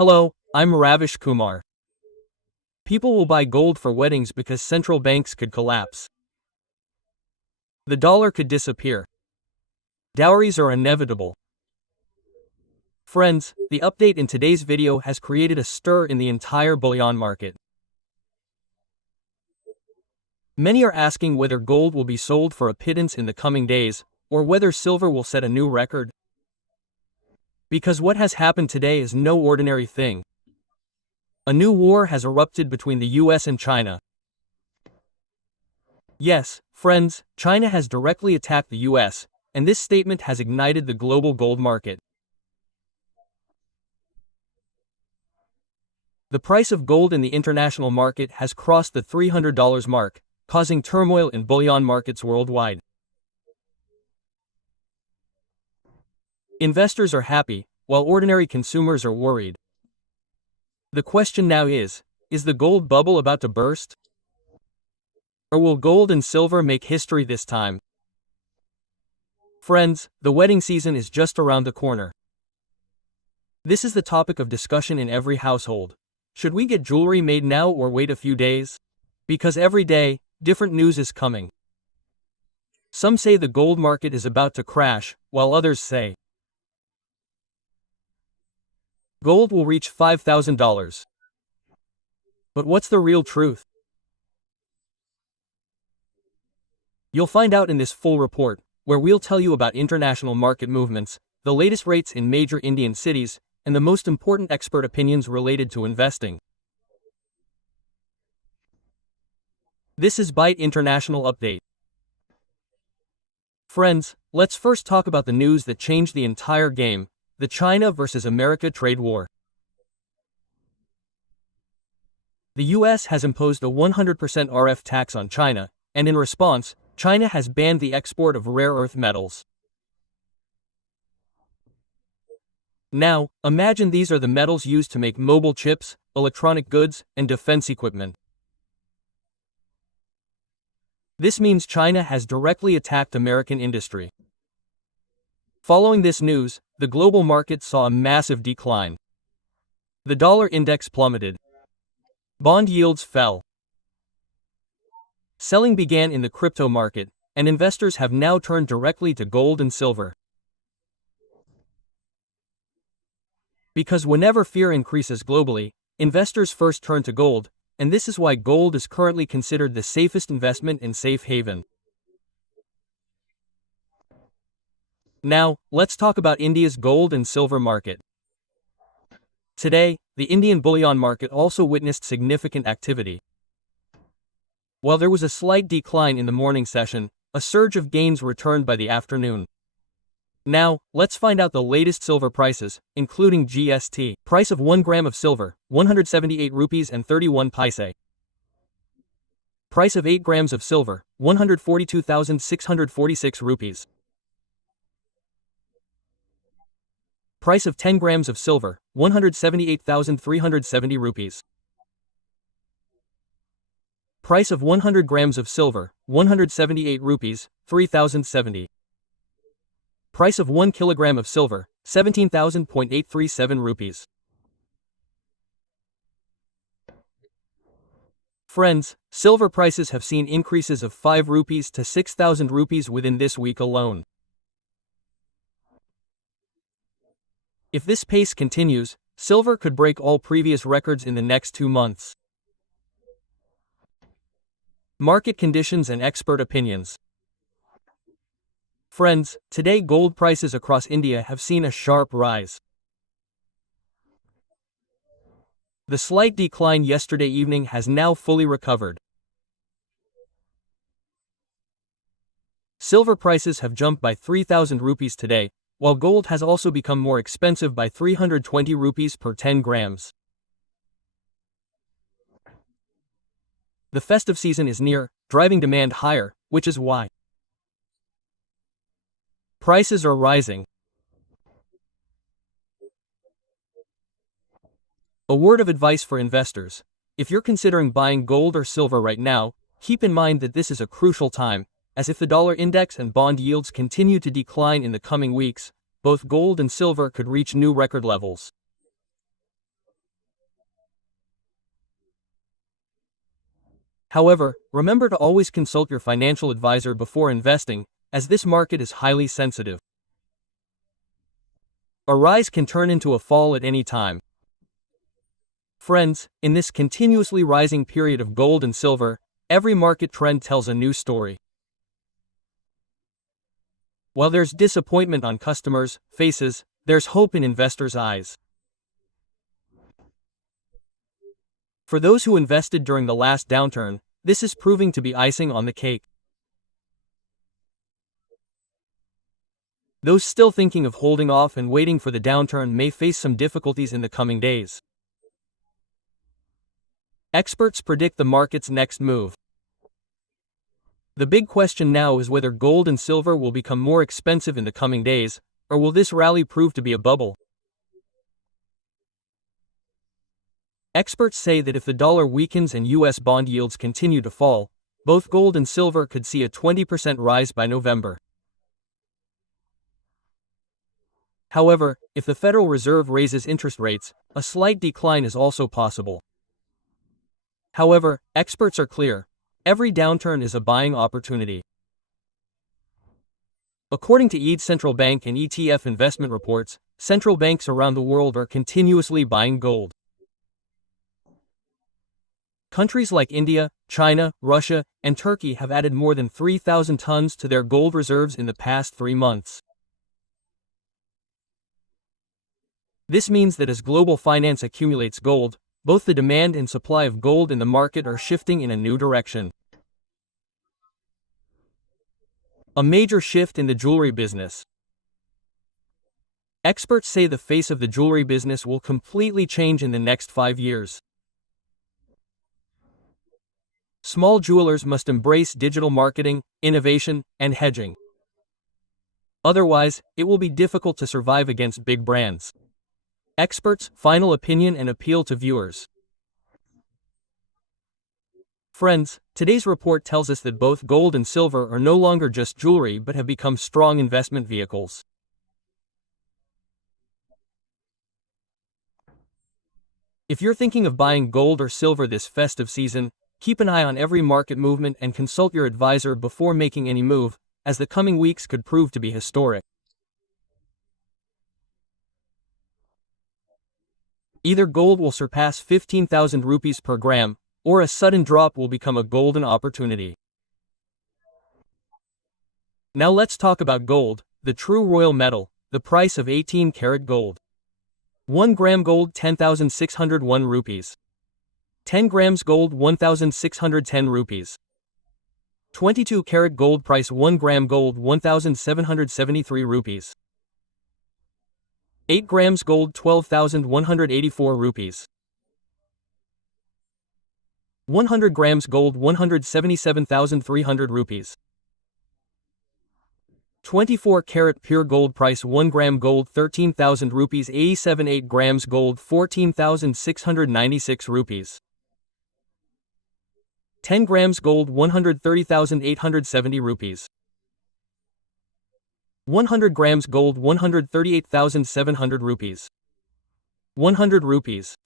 Hello, I'm Ravish Kumar. People will buy gold for weddings because central banks could collapse. The dollar could disappear. Dowries are inevitable. Friends, the update in today's video has created a stir in the entire bullion market. Many are asking whether gold will be sold for a pittance in the coming days, or whether silver will set a new record. Because what has happened today is no ordinary thing. A new war has erupted between the US and China. Yes, friends, China has directly attacked the US, and this statement has ignited the global gold market. The price of gold in the international market has crossed the $300 mark, causing turmoil in bullion markets worldwide. Investors are happy, while ordinary consumers are worried. The question now is the gold bubble about to burst? Or will gold and silver make history this time? Friends, the wedding season is just around the corner. This is the topic of discussion in every household. Should we get jewelry made now or wait a few days? Because every day, different news is coming. Some say the gold market is about to crash, while others say gold will reach $5,000. But what's the real truth? You'll find out in this full report, where we'll tell you about international market movements, the latest rates in major Indian cities, and the most important expert opinions related to investing. This is Byte International Update. Friends, let's first talk about the news that changed the entire game, the China versus America trade war. The US has imposed a 100% RF tax on China, and in response, China has banned the export of rare earth metals. Now, imagine these are the metals used to make mobile chips, electronic goods, and defense equipment. This means China has directly attacked American industry. Following this news, the global market saw a massive decline. The dollar index plummeted. Bond yields fell. Selling began in the crypto market, and investors have now turned directly to gold and silver. Because whenever fear increases globally, investors first turn to gold, and this is why gold is currently considered the safest investment and safe haven. Now, let's talk about India's gold and silver market. Today, the Indian bullion market also witnessed significant activity. While there was a slight decline in the morning session, a surge of gains returned by the afternoon. Now, let's find out the latest silver prices, including GST. Price of 1 gram of silver, 178 rupees and 31 paise. Price of 8 grams of silver, 142,646 rupees. Price of 10 grams of silver, 178,370 rupees. Price of 100 grams of silver, 178 rupees, 3,070. Price of 1 kilogram of silver, 17,837 rupees. Friends, silver prices have seen increases of 5 rupees to 6,000 rupees within this week alone. If this pace continues, silver could break all previous records in the next 2 months. Market conditions and expert opinions. Friends, today gold prices across India have seen a sharp rise. The slight decline yesterday evening has now fully recovered. Silver prices have jumped by 3,000 rupees today, while gold has also become more expensive by 320 rupees per 10 grams. The festive season is near, driving demand higher, which is why prices are rising. A word of advice for investors. If you're considering buying gold or silver right now, keep in mind that this is a crucial time, as if the dollar index and bond yields continue to decline in the coming weeks, both gold and silver could reach new record levels. However, remember to always consult your financial advisor before investing, as this market is highly sensitive. A rise can turn into a fall at any time. Friends, in this continuously rising period of gold and silver, every market trend tells a new story. While there's disappointment on customers' faces, there's hope in investors' eyes. For those who invested during the last downturn, this is proving to be icing on the cake. Those still thinking of holding off and waiting for the downturn may face some difficulties in the coming days. Experts predict the market's next move. The big question now is whether gold and silver will become more expensive in the coming days, or will this rally prove to be a bubble? Experts say that if the dollar weakens and U.S. bond yields continue to fall, both gold and silver could see a 20% rise by November. However, if the Federal Reserve raises interest rates, a slight decline is also possible. However, experts are clear: every downturn is a buying opportunity. According to EAD central bank and ETF investment reports, central banks around the world are continuously buying gold. Countries like India, China, Russia, and Turkey have added more than 3,000 tons to their gold reserves in the past 3 months. This means that as global finance accumulates gold, both the demand and supply of gold in the market are shifting in a new direction. A major shift in the jewelry business. Experts say the face of the jewelry business will completely change in the next 5 years. Small jewelers must embrace digital marketing, innovation, and hedging. Otherwise, it will be difficult to survive against big brands. Experts' final opinion and appeal to viewers. Friends, today's report tells us that both gold and silver are no longer just jewelry but have become strong investment vehicles. If you're thinking of buying gold or silver this festive season, keep an eye on every market movement and consult your advisor before making any move, as the coming weeks could prove to be historic. Either gold will surpass 15,000 rupees per gram, or a sudden drop will become a golden opportunity. Now let's talk about gold, the true royal metal, the price of 18-karat gold. 1 gram gold 10,601 rupees. 10 grams gold 1,610 rupees. 22-karat gold price 1 gram gold 1,773 rupees. 8 grams gold 12,184 rupees. 100 grams gold 177,300 rupees. 24-karat pure gold price 1 gram gold 13,000 rupees 87. 8 grams gold 14,696 rupees. 10 grams gold 130,870 rupees. 100 grams gold 138,700 rupees. 100 rupees.